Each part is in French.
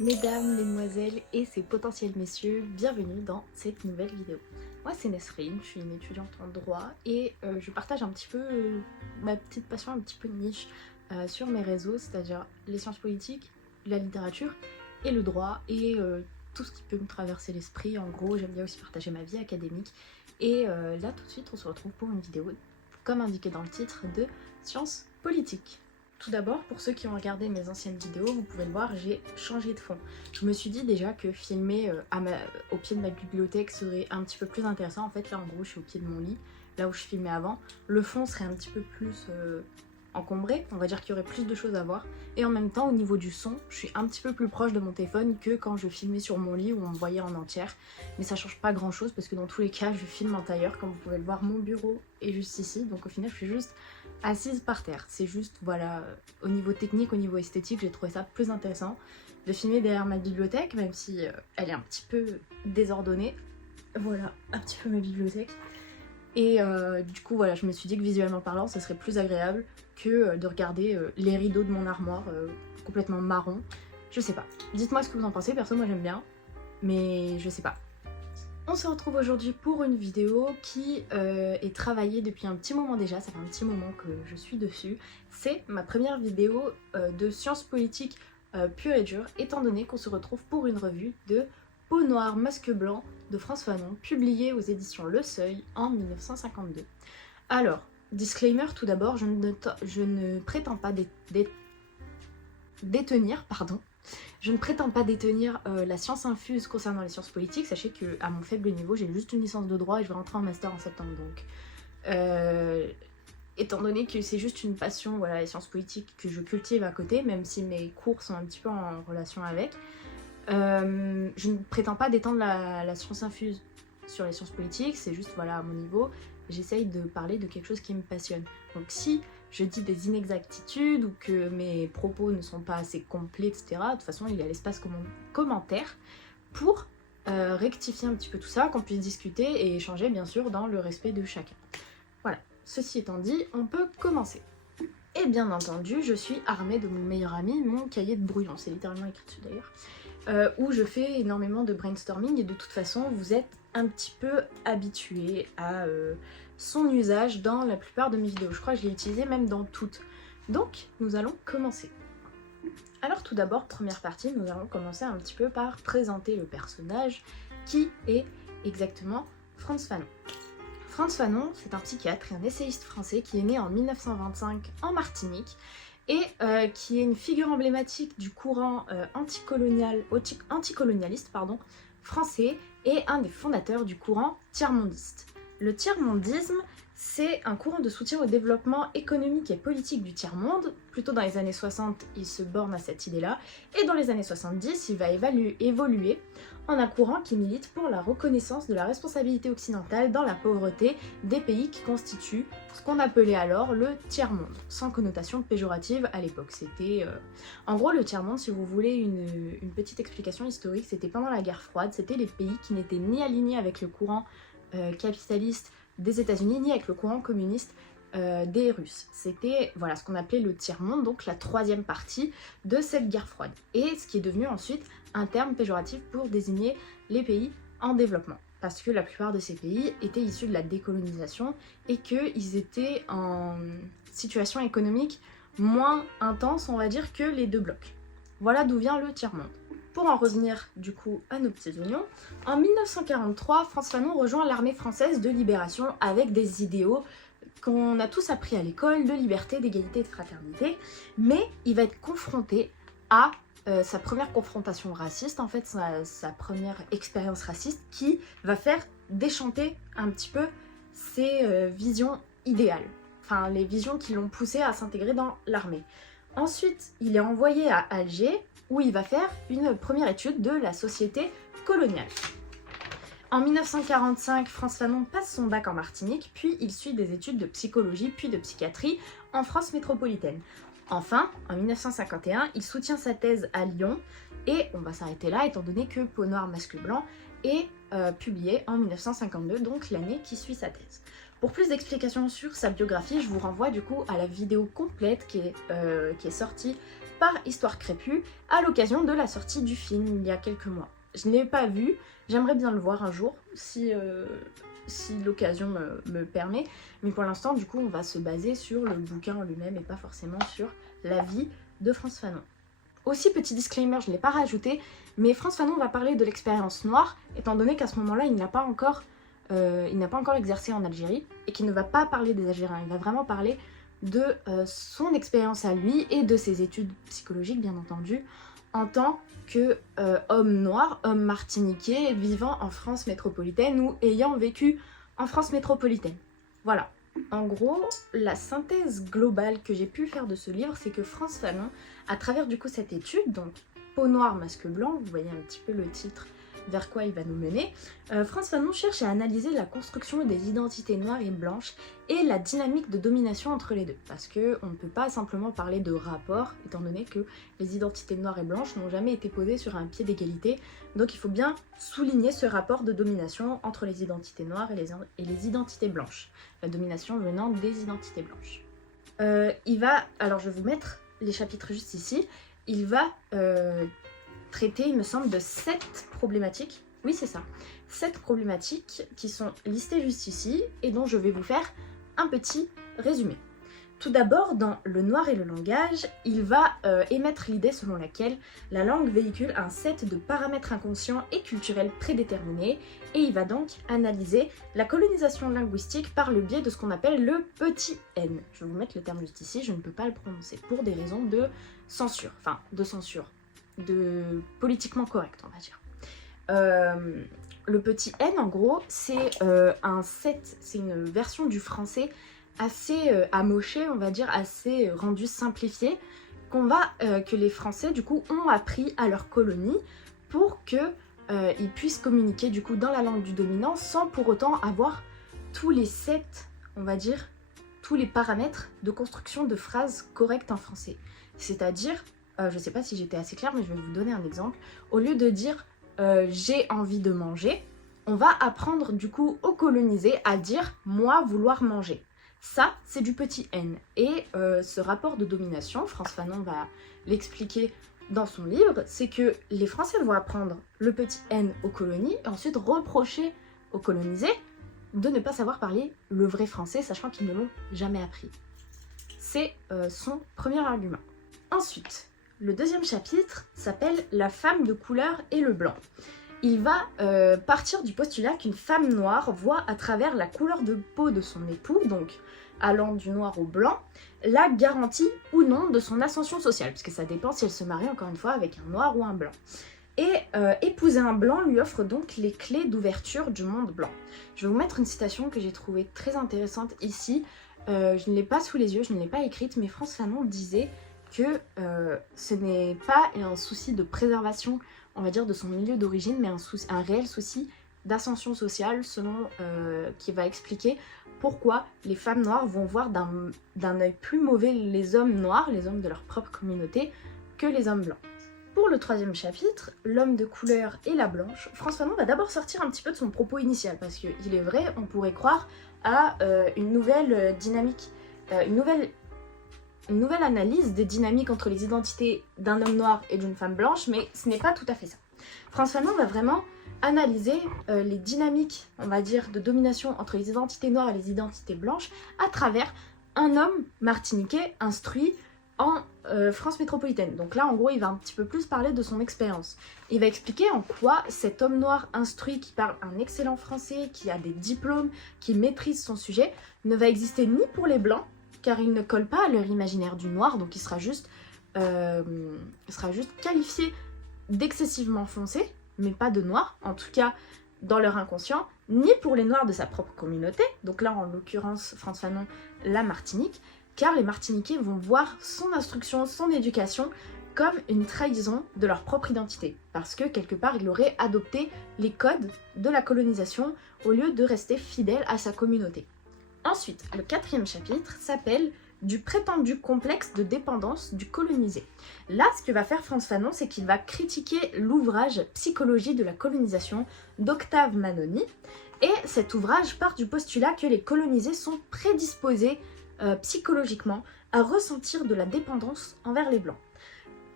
Mesdames, mesdemoiselles et ces potentiels messieurs, bienvenue dans cette nouvelle vidéo. Moi c'est Nesrine, je suis une étudiante en droit et je partage un petit peu ma petite passion un petit peu niche sur mes réseaux, c'est-à-dire les sciences politiques, la littérature et le droit et tout ce qui peut me traverser l'esprit. En gros, j'aime bien aussi partager ma vie académique et là tout de suite on se retrouve pour une vidéo, comme indiqué dans le titre, de sciences politiques. Tout d'abord, pour ceux qui ont regardé mes anciennes vidéos, vous pouvez le voir, j'ai changé de fond. Je me suis dit déjà que filmer au pied de ma bibliothèque serait un petit peu plus intéressant. En fait, là, en gros, je suis au pied de mon lit, là où je filmais avant. Le fond serait un petit peu plus encombré, on va dire qu'il y aurait plus de choses à voir. Et en même temps, au niveau du son, je suis un petit peu plus proche de mon téléphone que quand je filmais sur mon lit où on me voyait en entière. Mais ça change pas grand-chose parce que dans tous les cas, je filme en tailleur. Comme vous pouvez le voir, mon bureau est juste ici. Donc au final, je suis juste assise par terre. C'est juste, voilà, au niveau technique, au niveau esthétique, j'ai trouvé ça plus intéressant de filmer derrière ma bibliothèque, même si elle est un petit peu désordonnée. Voilà, un petit peu ma bibliothèque. Et du coup, voilà, je me suis dit que visuellement parlant, ce serait plus agréable que de regarder les rideaux de mon armoire complètement marron. Je sais pas. Dites-moi ce que vous en pensez. Perso, moi j'aime bien, mais je sais pas. On se retrouve aujourd'hui pour une vidéo qui est travaillée depuis un petit moment déjà, ça fait un petit moment que je suis dessus. C'est ma première vidéo de sciences politiques pure et dure, étant donné qu'on se retrouve pour une revue de Peau noire, masque blanc de Frantz Fanon, publiée aux éditions Le Seuil en 1952. Alors, disclaimer tout d'abord, je ne prétends pas détenir, je ne prétends pas détenir la science infuse concernant les sciences politiques. Sachez qu'à mon faible niveau, j'ai juste une licence de droit et je vais rentrer en master en septembre. Donc, étant donné que c'est juste une passion, voilà, les sciences politiques que je cultive à côté, même si mes cours sont un petit peu en relation avec, je ne prétends pas d'étendre la science infuse sur les sciences politiques. C'est juste, voilà, à mon niveau, j'essaye de parler de quelque chose qui me passionne. Donc si je dis des inexactitudes ou que mes propos ne sont pas assez complets, etc., de toute façon, il y a l'espace commentaire pour rectifier un petit peu tout ça, qu'on puisse discuter et échanger, bien sûr, dans le respect de chacun. Voilà, ceci étant dit, on peut commencer. Et bien entendu, je suis armée de mon meilleur ami, mon cahier de brouillon, c'est littéralement écrit dessus d'ailleurs, où je fais énormément de brainstorming et de toute façon, vous êtes un petit peu habitués à son usage dans la plupart de mes vidéos. Je crois que je l'ai utilisé même dans toutes. Donc, nous allons commencer. Alors tout d'abord, première partie, nous allons commencer un petit peu par présenter le personnage qui est exactement Frantz Fanon. Frantz Fanon, c'est un psychiatre et un essayiste français qui est né en 1925 en Martinique et qui est une figure emblématique du courant anticolonialiste français et un des fondateurs du courant tiers-mondiste. Le tiers-mondisme, c'est un courant de soutien au développement économique et politique du tiers-monde. Plutôt dans les années 60, il se borne à cette idée-là. Et dans les années 70, il va évoluer en un courant qui milite pour la reconnaissance de la responsabilité occidentale dans la pauvreté des pays qui constituent ce qu'on appelait alors le tiers-monde, sans connotation péjorative à l'époque. C'était en gros le tiers-monde, si vous voulez une petite explication historique, c'était pendant la guerre froide, c'était les pays qui n'étaient ni alignés avec le courant capitaliste des États-Unis ni avec le courant communiste des Russes. C'était, voilà, ce qu'on appelait le tiers-monde, donc la troisième partie de cette guerre froide. Et ce qui est devenu ensuite un terme péjoratif pour désigner les pays en développement. Parce que la plupart de ces pays étaient issus de la décolonisation et qu'ils étaient en situation économique moins intense, on va dire, que les deux blocs. Voilà d'où vient le tiers-monde. Pour en revenir du coup à nos petits oignons, en 1943, Frantz Fanon rejoint l'armée française de libération avec des idéaux qu'on a tous appris à l'école, de liberté, d'égalité et de fraternité, mais il va être confronté à sa première confrontation raciste, en fait sa première expérience raciste qui va faire déchanter un petit peu ses visions idéales, enfin les visions qui l'ont poussé à s'intégrer dans l'armée. Ensuite, il est envoyé à Alger où il va faire une première étude de la société coloniale. En 1945, Frantz Fanon passe son bac en Martinique, puis il suit des études de psychologie puis de psychiatrie en France métropolitaine. Enfin, en 1951, il soutient sa thèse à Lyon, et on va s'arrêter là étant donné que Peau noire, masque blanc est publié en 1952, donc l'année qui suit sa thèse. Pour plus d'explications sur sa biographie, je vous renvoie du coup à la vidéo complète qui est sortie par Histoire Crépue à l'occasion de la sortie du film il y a quelques mois. Je ne l'ai pas vu, j'aimerais bien le voir un jour si l'occasion me permet, mais pour l'instant du coup on va se baser sur le bouquin en lui-même et pas forcément sur la vie de Frantz Fanon. Aussi, petit disclaimer, je ne l'ai pas rajouté, mais Frantz Fanon va parler de l'expérience noire, étant donné qu'à ce moment-là, il n'a pas encore exercé en Algérie, et qu'il ne va pas parler des Algériens, il va vraiment parler de son expérience à lui, et de ses études psychologiques, bien entendu, en tant que homme noir, homme martiniquais, vivant en France métropolitaine, ou ayant vécu en France métropolitaine. Voilà. En gros, la synthèse globale que j'ai pu faire de ce livre, c'est que Frantz Fanon, à travers du coup cette étude, donc Peau noire, masque blanc, vous voyez un petit peu le titre vers quoi il va nous mener, Frantz Fanon cherche à analyser la construction des identités noires et blanches et la dynamique de domination entre les deux. Parce qu'on ne peut pas simplement parler de rapport, étant donné que les identités noires et blanches n'ont jamais été posées sur un pied d'égalité. Donc il faut bien souligner ce rapport de domination entre les identités noires et les identités blanches. La domination venant des identités blanches. Alors je vais vous mettre les chapitres juste ici. Il va traiter, il me semble, de 7 problématiques. Oui, c'est ça. 7 problématiques qui sont listées juste ici et dont je vais vous faire un petit résumé. Tout d'abord, dans Le noir et le langage, il va émettre l'idée selon laquelle la langue véhicule un set de paramètres inconscients et culturels prédéterminés, et il va donc analyser la colonisation linguistique par le biais de ce qu'on appelle le petit n. Je vais vous mettre le terme juste ici, je ne peux pas le prononcer pour des raisons de censure, de politiquement correct, on va dire. Le petit n, en gros, c'est un set, c'est une version du français assez amoché, on va dire, assez rendu simplifié, que les Français, du coup, ont appris à leur colonie pour qu'ils puissent communiquer, du coup, dans la langue du dominant sans pour autant avoir tous les sets, on va dire, tous les paramètres de construction de phrases correctes en français. C'est-à-dire, je ne sais pas si j'étais assez claire, mais je vais vous donner un exemple. Au lieu de dire j'ai envie de manger, on va apprendre du coup aux colonisés à dire moi vouloir manger. Ça, c'est du petit n. Et ce rapport de domination, Frantz Fanon va l'expliquer dans son livre, c'est que les Français vont apprendre le petit n aux colonies et ensuite reprocher aux colonisés de ne pas savoir parler le vrai français, sachant qu'ils ne l'ont jamais appris. C'est son premier argument. Ensuite, le deuxième chapitre s'appelle « La femme de couleur et le blanc ». Il va partir du postulat qu'une femme noire voit à travers la couleur de peau de son époux, donc allant du noir au blanc, la garantie ou non de son ascension sociale, puisque ça dépend si elle se marie encore une fois avec un noir ou un blanc. Et épouser un blanc lui offre donc les clés d'ouverture du monde blanc. Je vais vous mettre une citation que j'ai trouvée très intéressante ici. Je ne l'ai pas sous les yeux, je ne l'ai pas écrite, mais Frantz Fanon disait que ce n'est pas un souci de préservation, on va dire, de son milieu d'origine, mais un réel souci d'ascension sociale, qui va expliquer pourquoi les femmes noires vont voir d'un œil plus mauvais les hommes noirs, les hommes de leur propre communauté, que les hommes blancs. Pour le troisième chapitre, l'homme de couleur et la blanche, Frantz Fanon va d'abord sortir un petit peu de son propos initial, parce qu'il est vrai, on pourrait croire à une nouvelle dynamique, une nouvelle analyse des dynamiques entre les identités d'un homme noir et d'une femme blanche, mais ce n'est pas tout à fait ça. Frantz Fanon va vraiment analyser les dynamiques, on va dire, de domination entre les identités noires et les identités blanches à travers un homme martiniquais instruit en France métropolitaine. Donc là, en gros, il va un petit peu plus parler de son expérience. Il va expliquer en quoi cet homme noir instruit, qui parle un excellent français, qui a des diplômes, qui maîtrise son sujet, ne va exister ni pour les blancs, car il ne colle pas à leur imaginaire du noir, donc il sera juste qualifié d'excessivement foncé, mais pas de noir, en tout cas dans leur inconscient, ni pour les noirs de sa propre communauté, donc là en l'occurrence Frantz Fanon, la Martinique, car les Martiniquais vont voir son instruction, son éducation comme une trahison de leur propre identité, parce que quelque part il aurait adopté les codes de la colonisation au lieu de rester fidèle à sa communauté. Ensuite, le quatrième chapitre s'appelle « Du prétendu complexe de dépendance du colonisé ». Là, ce que va faire Frantz Fanon, c'est qu'il va critiquer l'ouvrage « Psychologie de la colonisation » d'Octave Manoni, et cet ouvrage part du postulat que les colonisés sont prédisposés psychologiquement à ressentir de la dépendance envers les Blancs.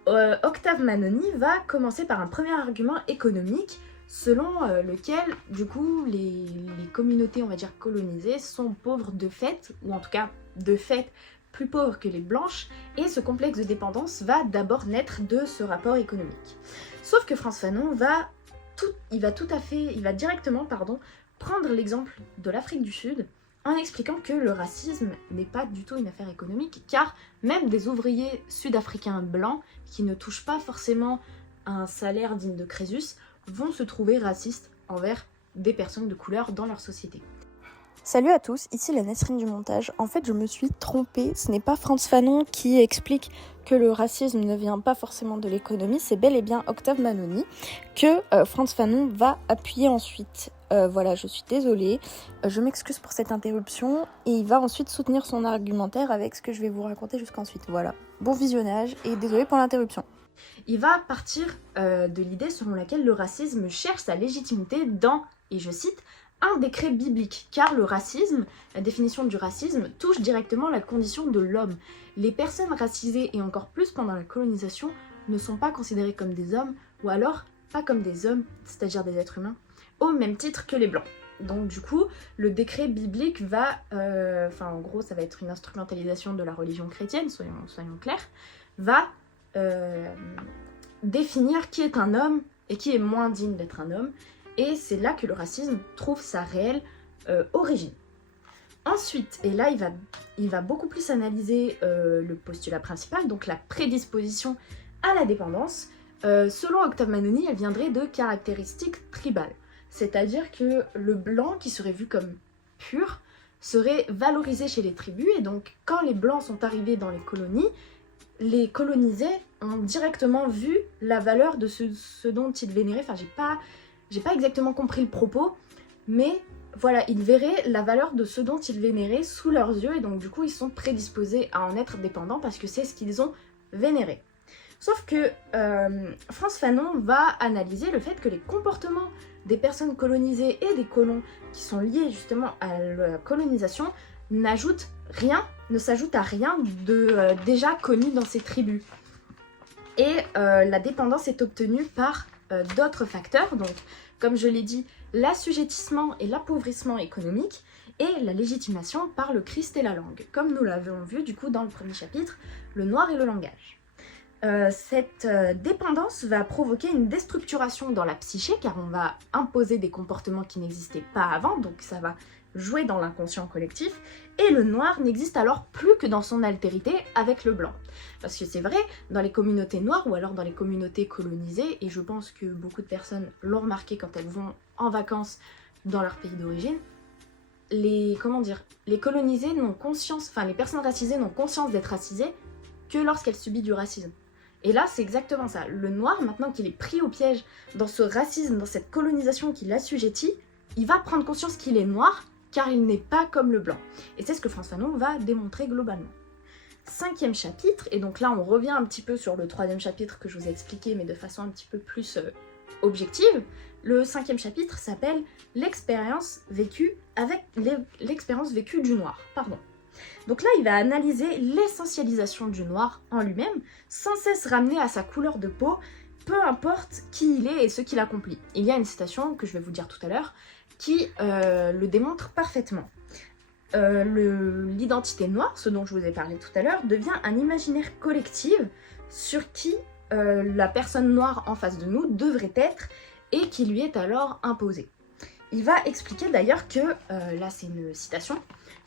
Octave Manoni va commencer par un premier argument économique selon lequel, du coup, les communautés, on va dire, colonisées sont pauvres de fait, ou en tout cas, de fait, plus pauvres que les blanches, et ce complexe de dépendance va d'abord naître de ce rapport économique. Sauf que Frantz Fanon va directement, prendre l'exemple de l'Afrique du Sud, en expliquant que le racisme n'est pas du tout une affaire économique, car même des ouvriers sud-africains blancs, qui ne touchent pas forcément un salaire digne de Crésus, vont se trouver racistes envers des personnes de couleur dans leur société. Salut à tous, ici la Nesrine du montage. En fait, je me suis trompée, ce n'est pas Frantz Fanon qui explique que le racisme ne vient pas forcément de l'économie, c'est bel et bien Octave Manoni que Frantz Fanon va appuyer ensuite. Voilà, je suis désolée, je m'excuse pour cette interruption, et il va ensuite soutenir son argumentaire avec ce que je vais vous raconter jusqu'ensuite. Voilà, bon visionnage et désolée pour l'interruption. Il va partir de l'idée selon laquelle le racisme cherche sa légitimité dans, et je cite, un décret biblique, car le racisme, la définition du racisme, touche directement la condition de l'homme. Les personnes racisées, et encore plus pendant la colonisation, ne sont pas considérées comme des hommes, ou alors pas comme des hommes, c'est-à-dire des êtres humains, au même titre que les blancs. Donc du coup, le décret biblique va, en gros ça va être une instrumentalisation de la religion chrétienne, soyons clairs, va définir qui est un homme et qui est moins digne d'être un homme, et c'est là que le racisme trouve sa réelle origine. Ensuite, et là il va beaucoup plus analyser le postulat principal, donc la prédisposition à la dépendance. Selon Octave Manoni, elle viendrait de caractéristiques tribales. C'est-à-dire que le blanc, qui serait vu comme pur, serait valorisé chez les tribus, et donc quand les blancs sont arrivés dans les colonies, les colonisés ont directement vu la valeur de ce dont ils vénéraient. Enfin, j'ai pas exactement compris le propos, mais voilà, ils verraient la valeur de ce dont ils vénéraient sous leurs yeux, et donc du coup ils sont prédisposés à en être dépendants parce que c'est ce qu'ils ont vénéré. Sauf que Frantz Fanon va analyser le fait que les comportements des personnes colonisées et des colons qui sont liés justement à la colonisation ne s'ajoutent à rien de déjà connu dans ces tribus. Et la dépendance est obtenue par d'autres facteurs, donc comme je l'ai dit, l'assujettissement et l'appauvrissement économique, et la légitimation par le Christ et la langue, comme nous l'avons vu du coup dans le premier chapitre, le noir et le langage. Cette dépendance va provoquer une déstructuration dans la psyché, car on va imposer des comportements qui n'existaient pas avant, donc ça va jouer dans l'inconscient collectif, et le noir n'existe alors plus que dans son altérité avec le blanc. Parce que c'est vrai, dans les communautés noires, ou alors dans les communautés colonisées, et je pense que beaucoup de personnes l'ont remarqué quand elles vont en vacances dans leur pays d'origine, les colonisés n'ont conscience, enfin les personnes racisées n'ont conscience d'être racisées que lorsqu'elles subissent du racisme. Et là, c'est exactement ça. Le noir, maintenant qu'il est pris au piège dans ce racisme, dans cette colonisation qui l'assujettit, il va prendre conscience qu'il est noir, car il n'est pas comme le blanc. Et c'est ce que Frantz Fanon va démontrer globalement. 5e chapitre, et donc là on revient un petit peu sur le 3e chapitre que je vous ai expliqué, mais de façon un petit peu plus objective. Le 5e chapitre s'appelle l'expérience vécue du noir. Donc là, il va analyser l'essentialisation du noir en lui-même, sans cesse ramené à sa couleur de peau, peu importe qui il est et ce qu'il accomplit. Il y a une citation que je vais vous dire tout à l'heure qui le démontre parfaitement. L'identité noire, ce dont je vous ai parlé tout à l'heure, devient un imaginaire collectif sur qui la personne noire en face de nous devrait être et qui lui est alors imposé. Il va expliquer d'ailleurs que, là c'est une citation,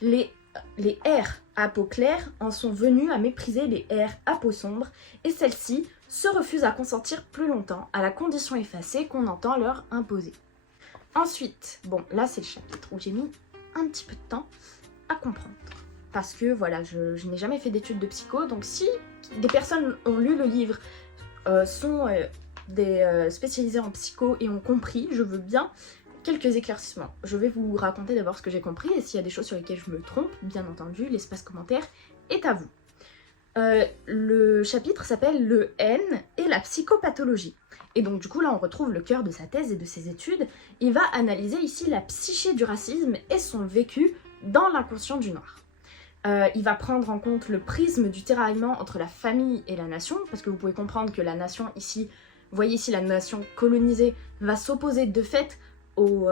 les R à peau claire en sont venus à mépriser les R à peau sombre, et celles-ci se refusent à consentir plus longtemps à la condition effacée qu'on entend leur imposer. Ensuite, bon là c'est le chapitre où j'ai mis un petit peu de temps à comprendre, parce que voilà, je n'ai jamais fait d'études de psycho, donc si des personnes ont lu le livre, sont des spécialisés en psycho et ont compris, je veux bien quelques éclaircissements. Je vais vous raconter d'abord ce que j'ai compris, et s'il y a des choses sur lesquelles je me trompe, bien entendu, l'espace commentaire est à vous. Le chapitre s'appelle Le N et la psychopathologie. Et donc du coup là on retrouve le cœur de sa thèse et de ses études. Il va analyser ici la psyché du racisme et son vécu dans l'inconscient du noir. Il va prendre en compte le prisme du tiraillement entre la famille et la nation, parce que vous pouvez comprendre que la nation ici, vous voyez ici la nation colonisée, va s'opposer de fait au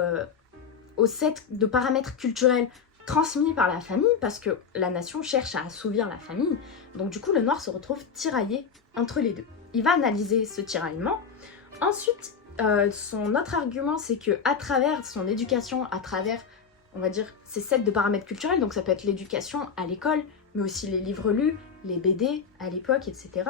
set de paramètres culturels transmis par la famille, parce que la nation cherche à assouvir la famille, donc du coup le noir se retrouve tiraillé entre les deux. Il va analyser ce tiraillement. Ensuite, son autre argument, c'est que à travers son éducation, à travers, on va dire, ces sets de paramètres culturels, donc ça peut être l'éducation à l'école, mais aussi les livres lus, les BD à l'époque, etc.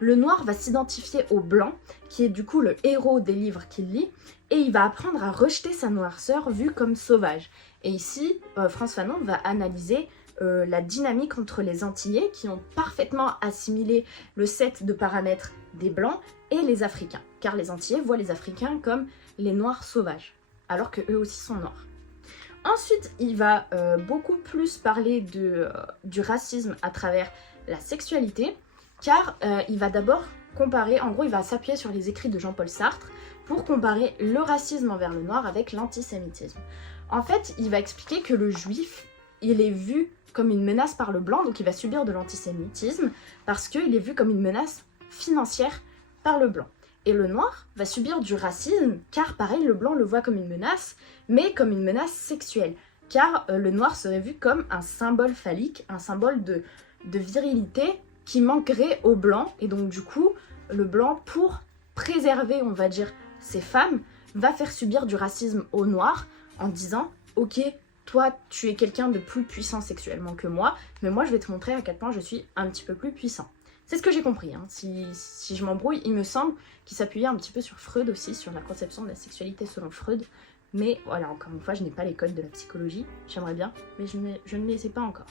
Le noir va s'identifier au blanc, qui est du coup le héros des livres qu'il lit, et il va apprendre à rejeter sa noirceur vue comme sauvage. Et ici, Frantz Fanon va analyser la dynamique entre les Antillais qui ont parfaitement assimilé le set de paramètres des Blancs et les Africains, car les Antillais voient les Africains comme les Noirs sauvages, alors qu'eux aussi sont noirs. Ensuite, il va beaucoup plus parler du racisme à travers la sexualité, car il va d'abord comparer, en gros il va s'appuyer sur les écrits de Jean-Paul Sartre pour comparer le racisme envers le noir avec l'antisémitisme. En fait, il va expliquer que le juif, il est vu comme une menace par le blanc, donc il va subir de l'antisémitisme, parce qu'il est vu comme une menace financière par le blanc. Et le noir va subir du racisme, car pareil, le blanc le voit comme une menace, mais comme une menace sexuelle, car le noir serait vu comme un symbole phallique, un symbole de virilité qui manquerait au blanc, et donc du coup, le blanc, pour préserver, on va dire, ses femmes, va faire subir du racisme au noir, en disant « Ok, toi, tu es quelqu'un de plus puissant sexuellement que moi, mais moi, je vais te montrer à quel point je suis un petit peu plus puissant. » C'est ce que j'ai compris, hein. Si je m'embrouille, il me semble qu'il s'appuyait un petit peu sur Freud aussi, sur la conception de la sexualité selon Freud. Mais voilà, encore une fois, je n'ai pas les codes de la psychologie, j'aimerais bien, mais je ne les ai pas encore.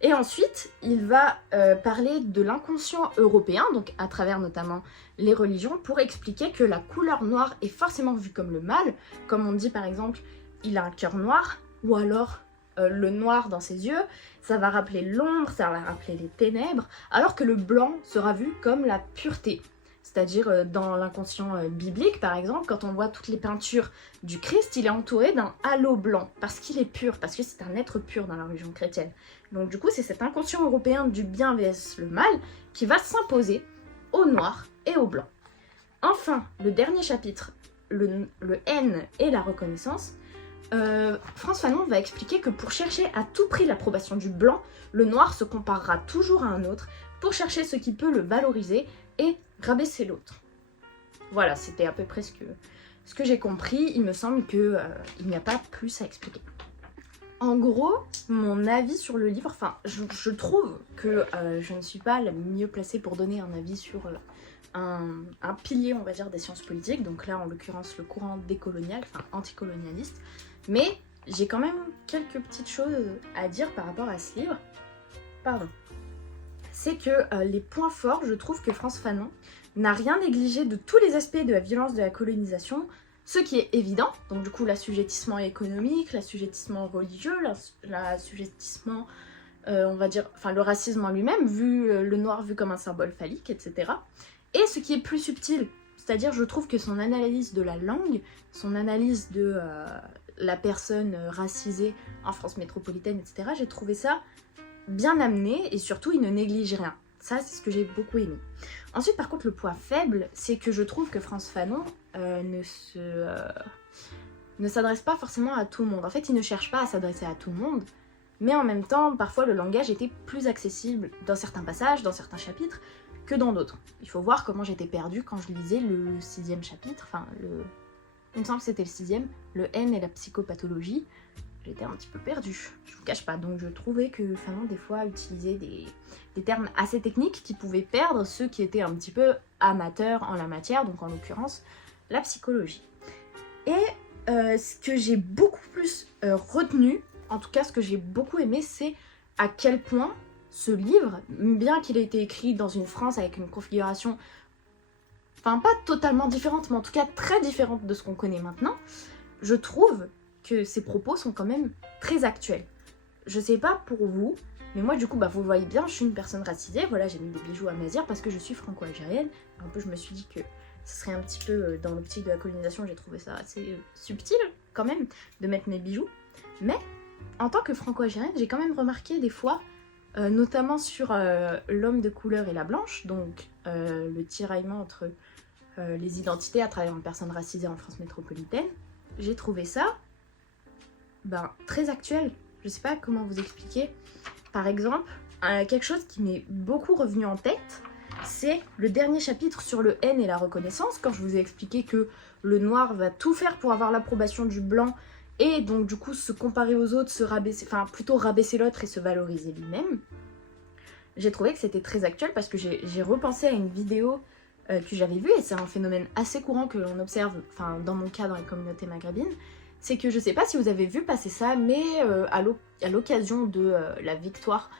Et ensuite, il va parler de l'inconscient européen, donc à travers notamment les religions, pour expliquer que la couleur noire est forcément vue comme le mal, comme on dit par exemple, il a un cœur noir, ou alors le noir dans ses yeux, ça va rappeler l'ombre, ça va rappeler les ténèbres, alors que le blanc sera vu comme la pureté. C'est-à-dire dans l'inconscient biblique, par exemple, quand on voit toutes les peintures du Christ, il est entouré d'un halo blanc, parce qu'il est pur, parce que c'est un être pur dans la religion chrétienne. Donc du coup, c'est cet inconscient européen du bien vs le mal qui va s'imposer au noir et au blanc. Enfin, le dernier chapitre, le N et la reconnaissance, Frantz Fanon va expliquer que pour chercher à tout prix l'approbation du blanc, le noir se comparera toujours à un autre pour chercher ce qui peut le valoriser et rabaisser l'autre. Voilà, c'était à peu près ce que j'ai compris. Il me semble qu'il n'y a pas plus à expliquer. En gros, mon avis sur le livre, enfin, je trouve que je ne suis pas la mieux placée pour donner un avis sur un pilier, on va dire, des sciences politiques, donc là, en l'occurrence, le courant décolonial, enfin, anticolonialiste, mais j'ai quand même quelques petites choses à dire par rapport à ce livre. Pardon. C'est que les points forts, je trouve que Frantz Fanon n'a rien négligé de tous les aspects de la violence de la colonisation, ce qui est évident, donc du coup l'assujettissement économique, l'assujettissement religieux, l'assujettissement, on va dire, enfin le racisme en lui-même, le noir vu comme un symbole phallique, etc. Et ce qui est plus subtil, c'est-à-dire je trouve que son analyse de la langue, son analyse de la personne racisée en France métropolitaine, etc., j'ai trouvé ça bien amené et surtout il ne néglige rien. Ça, c'est ce que j'ai beaucoup aimé. Ensuite, par contre, le point faible, c'est que je trouve que Frantz Fanon ne s'adresse pas forcément à tout le monde. En fait, il ne cherche pas à s'adresser à tout le monde, mais en même temps, parfois, le langage était plus accessible dans certains passages, dans certains chapitres, que dans d'autres. Il faut voir comment j'étais perdue quand je lisais le 6e chapitre, enfin, il me semble que c'était le 6e, le N et la psychopathologie. J'étais un petit peu perdue, je vous cache pas. Donc je trouvais que Fanon des fois utilisait des termes assez techniques qui pouvaient perdre ceux qui étaient un petit peu amateurs en la matière, donc en l'occurrence la psychologie. Et ce que j'ai beaucoup plus retenu, en tout cas ce que j'ai beaucoup aimé, c'est à quel point ce livre, bien qu'il ait été écrit dans une France avec une configuration, enfin pas totalement différente, mais en tout cas très différente de ce qu'on connaît maintenant, je trouve que ses propos sont quand même très actuels. Je sais pas pour vous, mais moi du coup, vous le voyez bien, je suis une personne racisée, voilà, j'ai mis des bijoux à Mazir parce que je suis franco-algérienne. Un peu, je me suis dit que ce serait un petit peu dans l'optique de la colonisation, j'ai trouvé ça assez subtil quand même de mettre mes bijoux. Mais en tant que franco-algérienne, j'ai quand même remarqué des fois, notamment sur l'homme de couleur et la blanche, donc le tiraillement entre les identités à travers une personne racisée en France métropolitaine, j'ai trouvé ça très actuel. Je sais pas comment vous expliquer. Par exemple, quelque chose qui m'est beaucoup revenu en tête, c'est le dernier chapitre sur le haine et la reconnaissance, quand je vous ai expliqué que le noir va tout faire pour avoir l'approbation du blanc et donc du coup se comparer aux autres, se rabaisser, enfin plutôt rabaisser l'autre et se valoriser lui-même. J'ai trouvé que c'était très actuel parce que j'ai repensé à une vidéo que j'avais vue, et c'est un phénomène assez courant que l'on observe, enfin dans mon cas dans les communautés maghrébines, c'est que je sais pas si vous avez vu passer ça, mais à l'occasion de la victoire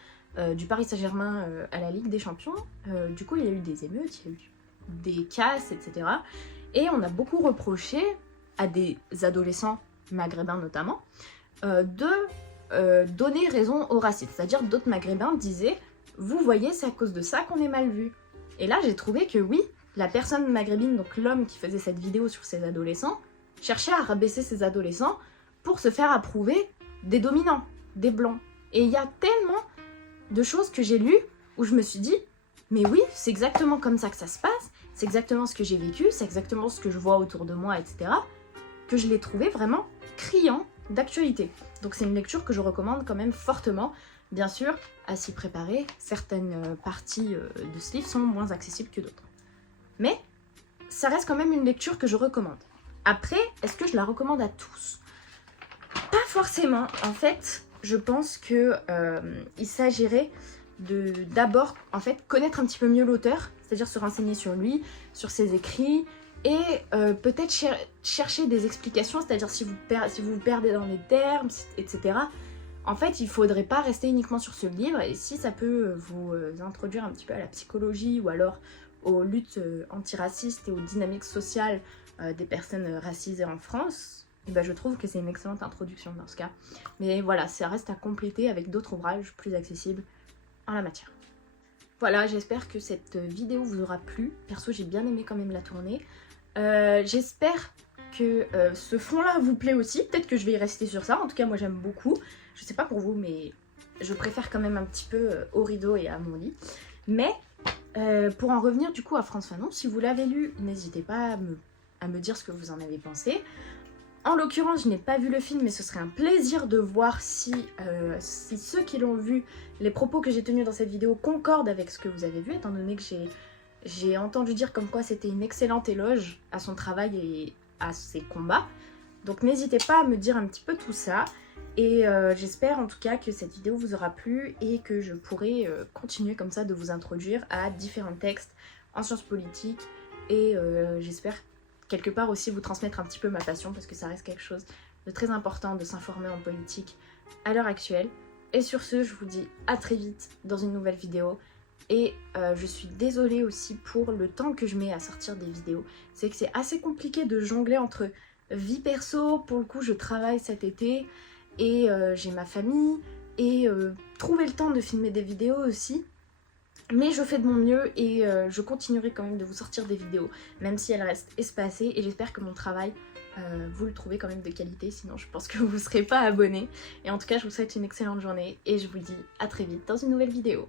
du Paris Saint-Germain à la Ligue des Champions, du coup il y a eu des émeutes, il y a eu des casses, etc. Et on a beaucoup reproché à des adolescents maghrébins notamment de donner raison aux racistes. C'est-à-dire d'autres maghrébins disaient « vous voyez, c'est à cause de ça qu'on est mal vu ». Et là j'ai trouvé que oui, la personne maghrébine, donc l'homme qui faisait cette vidéo sur ces adolescents, cherchait à rabaisser ces adolescents pour se faire approuver des dominants, des blancs. Et il y a tellement de choses que j'ai lues où je me suis dit « mais oui, c'est exactement comme ça que ça se passe, c'est exactement ce que j'ai vécu, c'est exactement ce que je vois autour de moi, etc. » que je l'ai trouvé vraiment criant d'actualité. Donc c'est une lecture que je recommande quand même fortement. Bien sûr, à s'y préparer, certaines parties de ce livre sont moins accessibles que d'autres. Mais ça reste quand même une lecture que je recommande. Après, est-ce que je la recommande à tous? Pas forcément. En fait, je pense que il s'agirait d'abord en fait connaître un petit peu mieux l'auteur, c'est-à-dire se renseigner sur lui, sur ses écrits, et peut-être chercher des explications, c'est-à-dire si vous vous perdez dans les termes, etc. En fait, il faudrait pas rester uniquement sur ce livre, et si ça peut vous introduire un petit peu à la psychologie ou alors aux luttes antiracistes et aux dynamiques sociales des personnes racisées en France, et je trouve que c'est une excellente introduction dans ce cas. Mais voilà, ça reste à compléter avec d'autres ouvrages plus accessibles en la matière. Voilà, j'espère que cette vidéo vous aura plu. Perso, j'ai bien aimé quand même la tourner. J'espère que ce fond-là vous plaît aussi. Peut-être que je vais y rester sur ça. En tout cas, moi j'aime beaucoup. Je sais pas pour vous, mais je préfère quand même un petit peu au rideau et à mon lit. Mais pour en revenir du coup à Frantz Fanon, si vous l'avez lu, n'hésitez pas à me dire ce que vous en avez pensé. En l'occurrence, je n'ai pas vu le film, mais ce serait un plaisir de voir si ceux qui l'ont vu, les propos que j'ai tenus dans cette vidéo concordent avec ce que vous avez vu, étant donné que j'ai entendu dire comme quoi c'était une excellente éloge à son travail et à ses combats. Donc n'hésitez pas à me dire un petit peu tout ça. Et j'espère en tout cas que cette vidéo vous aura plu et que je pourrai continuer comme ça de vous introduire à différents textes en sciences politiques. Et j'espère quelque part aussi vous transmettre un petit peu ma passion, parce que ça reste quelque chose de très important de s'informer en politique à l'heure actuelle. Et sur ce, je vous dis à très vite dans une nouvelle vidéo. Et je suis désolée aussi pour le temps que je mets à sortir des vidéos. C'est que c'est assez compliqué de jongler entre vie perso, pour le coup je travaille cet été, et j'ai ma famille, et trouver le temps de filmer des vidéos aussi. Mais je fais de mon mieux et je continuerai quand même de vous sortir des vidéos, même si elles restent espacées, et j'espère que mon travail, vous le trouvez quand même de qualité, sinon je pense que vous ne serez pas abonné. Et en tout cas, je vous souhaite une excellente journée et je vous dis à très vite dans une nouvelle vidéo.